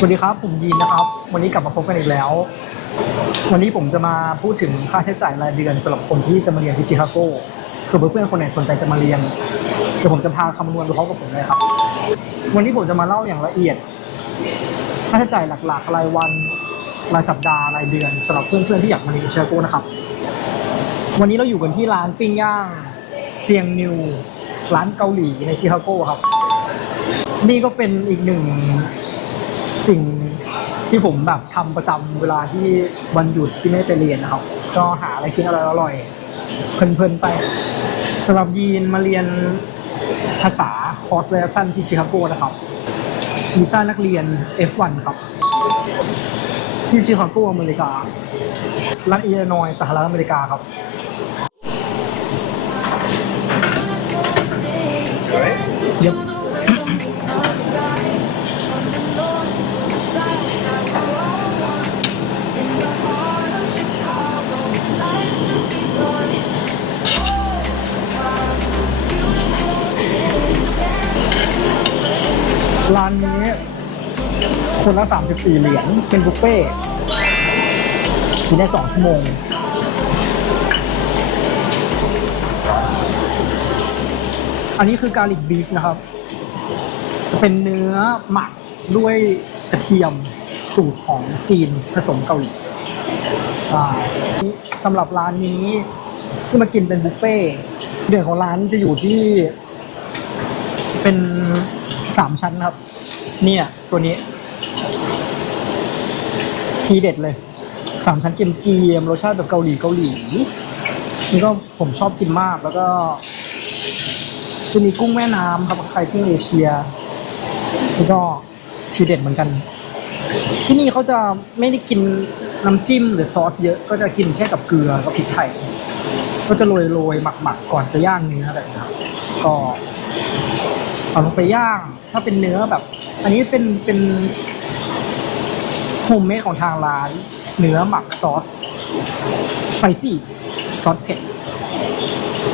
สวัสดีครับ ผมยีนนะครับ วันนี้กลับมาพบกันอีกแล้ว วันนี้ผมจะมาพูดถึงค่าใช้จ่ายรายเดือนสำหรับคนที่จะมาเรียนที่ชิคาโกคือเพื่อนๆคนไหนสนใจจะมาเรียนเดี๋ยวผมจะพาคำนวณไปพร้อมกับผมเลยครับ วันนี้ผมจะมาเล่าอย่างละเอียด ค่าใช้จ่ายหลักๆ รายวันรายสัปดาห์รายเดือนสำหรับเพื่อนๆที่อยากมาเรียนที่ชิคาโกนะครับ วันนี้เราอยู่กันที่ร้านปิ้งย่างเจียงนิวร้านเกาหลีในชิคาโกครับ นี่ก็เป็นอีกหนึ่ง สิ่งที่ผมแบบทำประจำเวลาที่วันหยุดที่ไม่ไปเรียนนะครับ ก็หาอะไรกินอร่อยๆเพลินๆไปสำหรับยีนมาเรียนภาษาคอร์สเรชั่นที่ชิคาโกนะครับวีซ่านักเรียน F1 ครับ ที่ชิคาโกอเมริการัฐอิลลินอยสหรัฐอเมริกาครับ Yep. ร้านนี้ คนละ 34 เหรียญเป็นบุฟเฟ่ต์กินได้ 2 ชั่วโมง อันนี้คือการลิกบีฟนะครับ เป็นเนื้อหมักด้วยกระเทียมสูตรของจีนผสมเกาหลีสำหรับร้านนี้ที่มากินเป็นบุฟเฟ่ต์เดือนของร้านจะอยู่ที่เป็น สามชั้นครับ เนี่ย ตัวนี้ ทีเด็ดเลยสามชั้นเกรียมเกียมๆรสชาติแบบเกาหลีเกาหลีนี่ก็ผมชอบกินมากแล้วก็จะมีกุ้งแม่น้ำครับใครที่เอเชียนี่ก็ทีเด็ดเหมือนกัน ที่นี่เขาจะไม่ได้กินน้ำจิ้มหรือซอสเยอะก็จะกินแค่กับเกลือกับพริกไทยก็จะโรยโรยหมักหมักๆก่อนจะย่างเนื้อแบบนี้ครับก็ เอาลงไปย่าง ถ้าเป็นเนื้อแบบ อันนี้เป็นเป็นโฮมเมดของทางร้าน เนื้อหมักซอสสไปซี่ซอสเผ็ด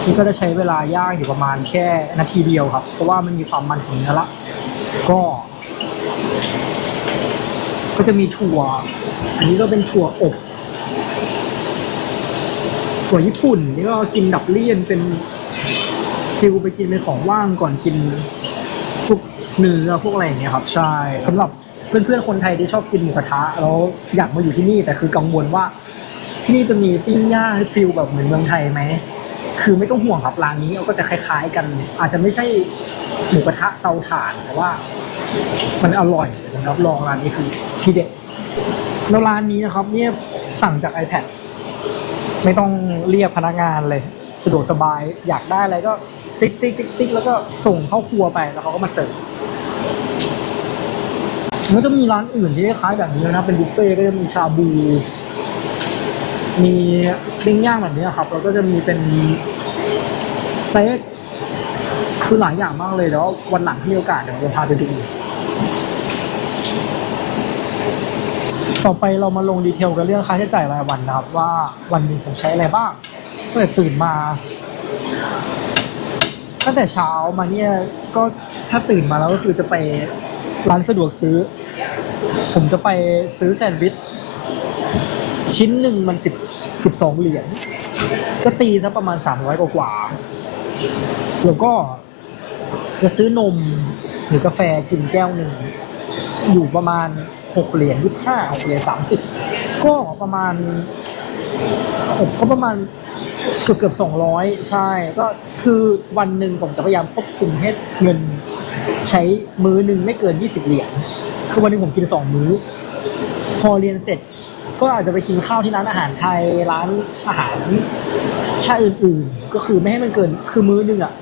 นี่ก็จะใช้เวลาย่างอยู่ประมาณแค่นาทีเดียวครับ เพราะว่ามันมีความมันของเนื้อละ ก็ ก็จะมีถั่ว อันนี้ก็เป็นถั่วอบถั่วญี่ปุ่น นี่ก็กินดับเลี่ยนเป็นฟิวไปกินเป็นของว่างก่อนกิน เนื้อพวกอะไรอย่างเงี้ยครับ ใช่สำหรับเพื่อนๆคนไทยที่ชอบกินหมูกระทะแล้วอยากมาอยู่ที่นี่แต่คือกังวลว่า ที่นี่จะมีปิ้งย่างฟิลแบบเหมือนเมืองไทยไหมคือไม่ต้องห่วงครับร้านนี้ก็จะคล้าย ๆ กัน อาจจะไม่ใช่หมูกระทะเตาถ่านแต่ว่า มันอร่อยผมรับรองร้านนี้คือทีเด็ดแล้วร้านนี้นะครับเนี่ยสั่งจาก iPad ไม่ต้องเรียกพนักงานเลย สะดวกสบายอยากได้อะไรก็ติ๊กติ๊กติ๊กติ๊กแล้วก็ส่งเข้าครัวไปแล้วเขาก็มาเสิร์ฟ มันก็จะมีร้านอื่นที่คล้ายแบบนี้นะ เป็นบุฟเฟ่ก็จะมีชาบู มีปิ้งย่างแบบนี้ครับ แล้วก็จะมีเป็นสเต็กคือหลายอย่างมากเลยแล้ววันหลังที่มีโอกาสเดี๋ยวจะพาไปดูต่อไปเรามาลงดีเทลกันเรื่องค่าใช้จ่ายรายวันนะครับ ว่าวันนึ่งผมใช้อะไรบ้างตั้งแต่ตื่นมาตั้งแต่เช้ามาเนี่ยก็ถ้าตื่นมาแล้วก็คือจะไป ร้านสะดวกซื้อ ผมจะไปซื้อแซนด์วิช ชิ้นหนึ่งมันสิบสิบสองเหรียญก็ตีซะประมาณสามร้อยกว่าแล้วก็จะซื้อนมหรือกาแฟกินแก้วหนึ่ง อยู่ประมาณหกเหรียญยี่ห้าหกเหรียญสามสิบก็ประมาณผมก็ประมาณเกือบเกือบสองร้อยใช่ ก็คือวันหนึ่งผมจะพยายามควบคุมให้เงิน ใช้มื้อหนึ่งไม่เกินยี่สิบเหรียญคือวันหนึ่งผมกินสองมื้อ พอเรียนเสร็จ ก็อาจจะไปกินข้าวที่ร้านอาหารไทยร้านอาหารชาติอื่น ๆ ก็คือไม่ให้มันเกินคือมื้อหนึ่งอะ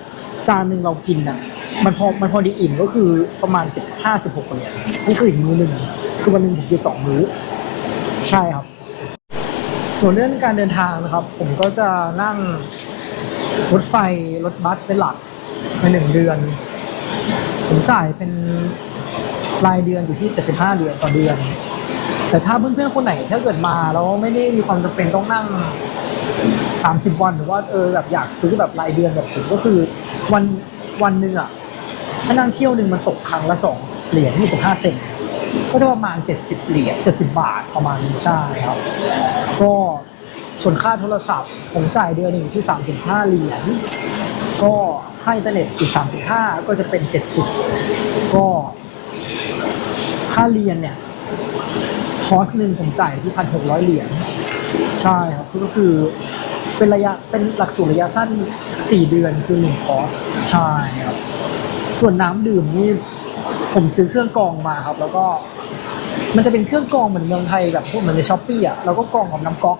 จานหนึ่งเรากินอะมันพอมันพอดีอิ่มก็คือประมาณสิบห้าสิบหกเหรียญนี่คืออีกมื้อหนึ่งคือวันหนึ่งผมกินสองมื้อ ใช่ครับ ส่วนเรื่องการเดินทางนะครับ ผมก็จะนั่งรถไฟรถบัสเป็นหลักในหนึ่งเดือน ผมจ่ายเป็นรายเดือนอยู่ที่ 75เดือนต่อเดือน แต่ถ้าเพื่อนๆคนไหนถ้าเกิดมาแล้วไม่ได้มีความจำเป็นต้องนั่ง 30 วันหรือว่าเออแบบอยากซื้อแบบรายเดือนแบบผมก็คือวันวันหนึ่งอะถ้านั่งเที่ยวหนึ่งมันตกครั้งละสองเหรียญยี่สิบห้าเซนก็จะประมาณ 70 เหรียญ70 บาทประมาณนี้ใช่ครับ ก็ส่วนค่าโทรศัพท์ผมจ่ายเดือนหนึ่งที่ 35 เหรียญ ก็ค่าอินเทอร์เน็ตอีก35 ก็จะเป็น 70 ก็ค่าเรียนเนี่ย คอร์สหนึ่งผมจ่ายที่พันหกร้อยเหรียญใช่ครับก็คือเป็นระยะเป็นหลักสูตรระยะสั้นสี่เดือนคือหนึ่งคอร์สใช่ครับ ส่วนน้ำดื่มนี่ผมซื้อเครื่องกรองมาครับ แล้วก็มันจะเป็นเครื่องกรองเหมือนเมืองไทยแบบพวกเหมือนในช้อปปี้อะแล้วก็กรองกับน้ำก๊อก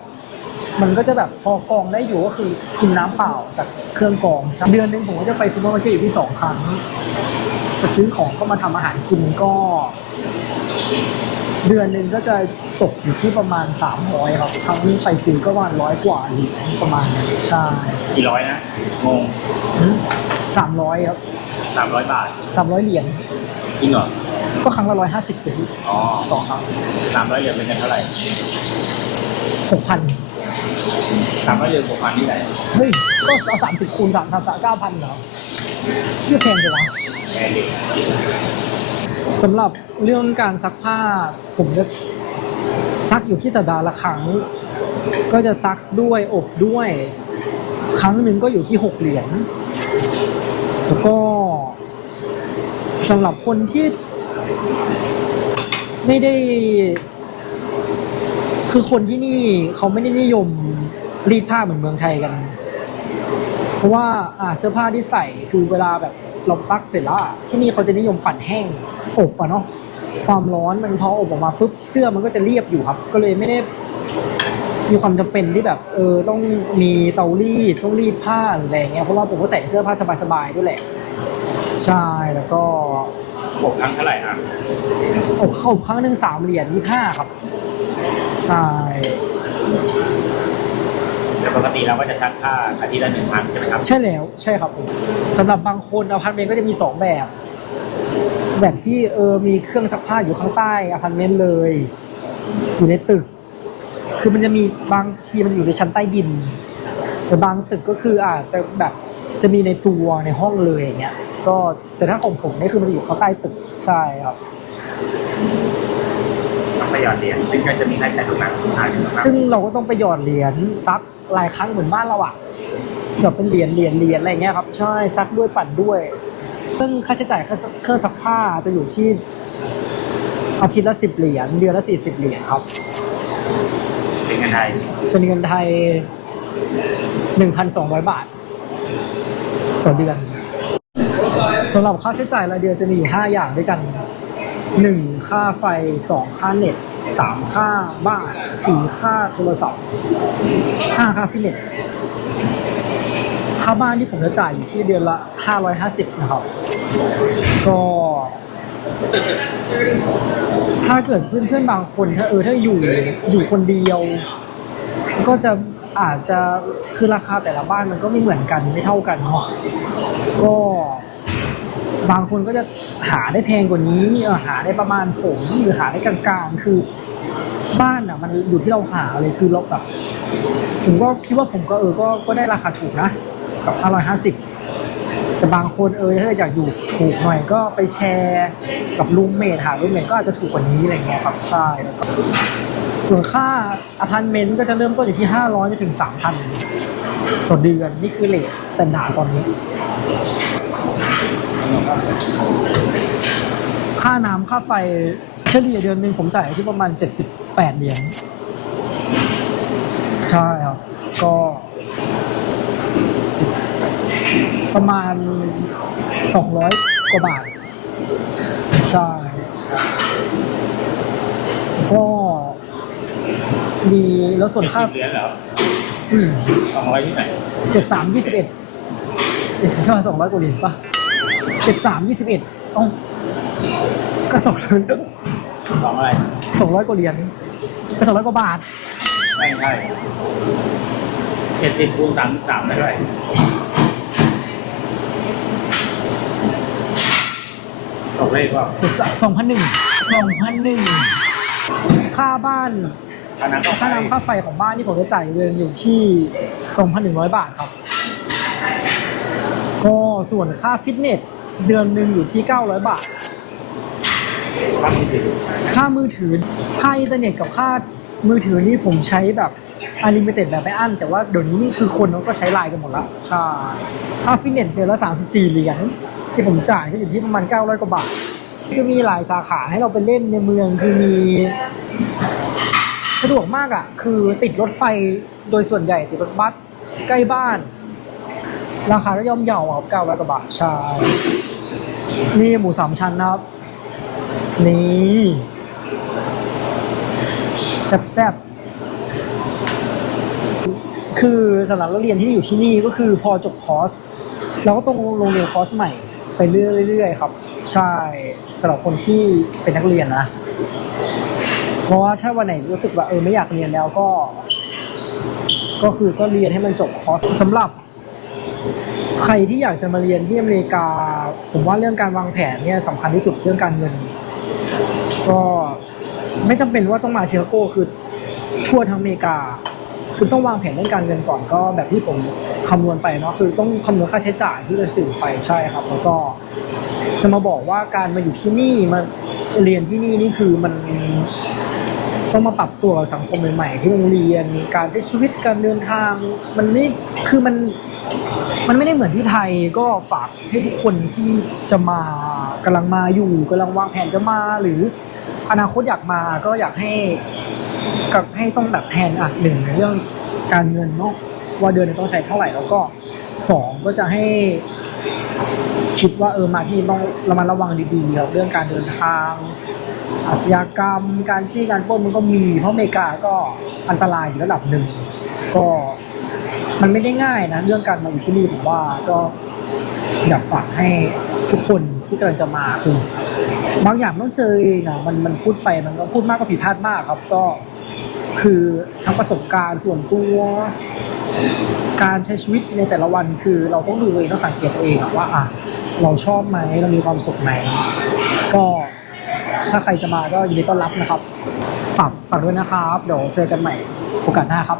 มันก็จะแบบพอกรองได้อยู่ก็คือกินน้ำเปล่าจากเครื่องกรองใช่เดือนหนึงผมก็จะไปซูเปอร์มาร์เก็ตอยู่ที่สองครั้งจะซื้อของก็มาทำอาหารกินก็ เดือนหนึ่งก็จะตกอยู่ที่ประมาณสามร้อยครับครั้งนี้ไปซื้อก็ประมาณร้อยกว่าเหรียญประมาณนี้ใช่กี่ร้อยนะงงสามร้อยครับสามร้อยบาทสามร้อยเหรียญจริงเหรอก็ครั้งละร้อยห้าสิบเป็นอ๋อสองครั้งสามร้อยเหรียญเป็นเงินเท่าไหร่หกพัน สามร้อยเหรียญหกพันนี่แหละเฮ้ย ก็เอาสามสิบคูณสามสามเก้าพันเหรอเยี่ยแพงจังวะแพงดิสำหรับเรื่องการซักผ้าผมจะซักอยู่ที่สัปดาห์ละครั้ง ก็จะซักด้วยอบด้วย ครั้งหนึ่งก็อยู่ที่หกเหรียญแล้วก็สำหรับคนที่ไม่ได้ คือคนที่นี่เขาไม่ได้นิยม รีดผ้าเหมือนเมืองไทยกัน เพราะว่าอ่าเสื้อผ้าที่ใส่คือเวลาแบบเราซักเสร็จแล้วอะที่นี่เขาจะนิยมปั่นแห้งอบอะเนาะความร้อนมันพออบออกมาปุ๊บเสื้อมันก็จะเรียบอยู่ครับ ก็เลยไม่ได้มีความจำเป็นที่แบบ เออต้องมีเตารีดต้องรีดผ้าหรืออะไรเงี้ยเพราะว่าผมก็ใส่เสื้อผ้าสบายๆด้วยแหละ ใช่แล้วก็หกครั้งเท่าไหร่ครับอบเข้าครั้งหนึ่งสามเหรียญยี่ห้าครับ ใช่ แต่ปกติเราก็จะซักผ้าอาทิตย์ละหนึ่งครั้งใช่ไหมครับ ใช่แล้วใช่ครับผมสำหรับบางคนอพาร์ตเมนต์ก็จะมีสองแบบ แบบที่เออมีเครื่องซักผ้าอยู่ข้างใต้อพาร์ตเมนต์เลย อยู่ในตึก คือมันจะมีบางทีมันอยู่ในชั้นใต้ดิน แต่บางตึกก็คืออาจจะแบบจะมีในตัวในห้องเลยอย่างเงี้ยก็แต่ถ้าของผมนี่คือมันอยู่ข้างใต้ตึกใช่ครับ ไปหยอดเหรียญซึ่งก็จะมีค่าใช้จ่ายตรงนั้นอ่าอยู่ตรงนั้นซึ่งเราก็ต้องไปหยอดเหรียญซักหลายครั้งเหมือนบ้านเราอะแบบเป็นเหรียญเหรียญเหรียญอะไรเงี้ยครับใช่ซักด้วยปั่นด้วย ซึ่งค่าใช้จ่ายค่าเครื่องซักผ้าจะอยู่ที่อาทิตย์ละสิบเหรียญเดือนละสี่สิบเหรียญครับเป็นเงินไทยเป็นเงินไทยหนึ่งพันสองร้อยบาทต่อเดือนสำหรับค่าใช้จ่ายรายเดือนจะมีอยู่ห้าอย่างด้วยกัน หนึ่งค่าไฟสองค่าเน็ตสามค่าบ้านสี่ค่าโทรศัพท์ห้าค่าฟิตเนสค่าบ้านที่ผมจะจ่ายอยู่ที่เดือนละห้าร้อยห้าสิบนะครับ ก็ ถ้าเกิดเพื่อนๆบางคนถ้าเออถ้าอยู่อยู่คนเดียว ก็จะอาจจะคือราคาแต่ละบ้านมันก็ไม่เหมือนกันไม่เท่ากันเนาะก็ บางคนก็จะหาได้แพงกว่านี้หาได้ประมาณผมหรือหาได้กลางๆ คือบ้านอะมันอยู่ที่เราหาเลยคือเราแบบผมก็คิดว่าผมก็เออก็ก็ได้ราคาถูกนะ กับห้าร้อยห้าสิบแต่บางคนเออถ้าอยากอยู่ถูกหน่อยก็ไปแชร์กับรูมเมทหารูมเมทก็อาจจะถูกกว่านี้อะไรเงี้ยครับใช่แล้วก็ส่วนค่าอพาร์ตเมนต์ก็จะเริ่มต้นอยู่ที่ 500จนถึง 3,000 ต่อเดือนนี่คือเลทสแตนดาร์ดตอนนี้ ค่าน้ำค่าไฟเฉลี่ยเดือนหนึ่งผมจ่ายที่ประมาณ 78 เหรียญใช่ครับ ก็ ประมาณ 200 กว่าบาท ใช่ก็มีแล้วส่วนค่าเหรียญเหรออืมสองร้อยที่ไหนเจ็ดสามยี่สิบเอ็ดใช่สองร้อยกว่าเหรียญปะ เจ็ดสามยี่สิบเอ็ดอ๋อก็สองร้อยสองอะไรสองร้อยกว่าเหรียญก็สองร้อยกว่าบาท ไม่ใช่เจ็ดสิบคูณสามสามได้เท่าไหร่ตกเลขว่าสองพันหนึ่งสองพันหนึ่งค่าบ้านค่าน้ำก็ค่าน้ำค่าไฟของบ้านที่ผมจะจ่ายเดือนอยู่ที่สองพันหนึ่งร้อยบาทครับ ก็ส่วนค่าฟิตเนส เดือนหนึ่งอยู่ที่เก้าร้อยบาทค่ามือถือค่ามือถือ ค่าอินเทอร์เน็ตกับค่ามือถือนี่ผมใช้แบบอ n l ลิมิเต็ดแบบไม่อั้น แต่ว่าเดี๋ยวนี้นี่คือคนเขาก็ใช้ไลน์กันหมดละใช่ค่าฟิตเนสเดือนละ 34 เหรียญที่ผมจ่ายก็อยู่ที่ประมาณ 900 กว่าบาทก็มีหลายสาขาให้เราไปเล่นในเมืองคือมีสะดวกมากอะ คือติดรถไฟโดยส่วนใหญ่ติดรถบัสใกล้บ้าน ราคาก็ย่อมเยาว์ครับ900กว่าบาทใช่นี่หมูสามชั้นนะครับ นี่แซ่บๆคือสำหรับนักเรียนที่อยู่ที่นี่ก็คือพอจบคอร์สเราก็ต้องลงเรียนคอร์สใหม่ไปเรื่อยๆครับ ใช่สำหรับคนที่เป็นนักเรียนนะ เพราะว่าถ้าวันไหนรู้สึกว่าเออไม่อยากเรียนแล้วก็ ก็คือก็เรียนให้มันจบคอร์สสำหรับ ใครที่อยากจะมาเรียนที่อเมริกา ผมว่าเรื่องการวางแผนเนี่ยสำคัญที่สุดเรื่องการเงิน ก็ไม่จำเป็นว่าต้องมาเชิคาโกคือทั่วทั้งอเมริกาคือต้องวางแผนเรื่องการเงินก่อนก็แบบที่ผมคำนวณไปเนาะคือต้องคำนวณค่าใช้จ่ายที่จะสื่อไปใช่ครับ แล้วก็จะมาบอกว่าการมาอยู่ที่นี่มาเรียนที่นี่นี่คือมันต้องมาปรับตัวสังคมใหม่ๆที่โรงเรียน การใช้ชีวิตการเดินทาง มันนี่คือมัน มันไม่ได้เหมือนที่ไทยก็ฝากให้ทุกคนที่จะมากำลังมาอยู่กำลังวางแผนจะมาหรืออนาคตอยากมาก็อยากให้กับให้ต้องแบบแผนอะหนึ่งในเรื่องการเงินเนาะว่าเดือนนึงต้องใช้เท่าไหร่แล้วก็สองก็จะให้คิดว่าเออมาที่นี่ต้องระมัดระวังดีๆครับเรื่องการเดินทาง อาชญากรรม การจี้การปล้นมันก็มี เพราะอเมริกาก็อันตรายอยู่ระดับหนึ่งก็ มันไม่ได้ง่ายนะ เรื่องการมาอยู่ที่นี่ผมว่าก็อยากฝากให้ทุกคนที่กำลังจะมาคือบางอย่างต้องเจอเองอะมันมันพูดไปมันก็พูดมากก็ผิดพลาดมากครับ ก็คือทั้งประสบการณ์ส่วนตัว การใช้ชีวิตในแต่ละวันคือเราต้องดูเองต้องสังเกตตัวเองว่าอะเราชอบไหมเรามีความสุขไหมก็ถ้าใครจะมาก็ยินดีต้อนรับนะครับฝากฝากด้วยนะครับ เดี๋ยวเจอกันใหม่โอกาสหน้าครับ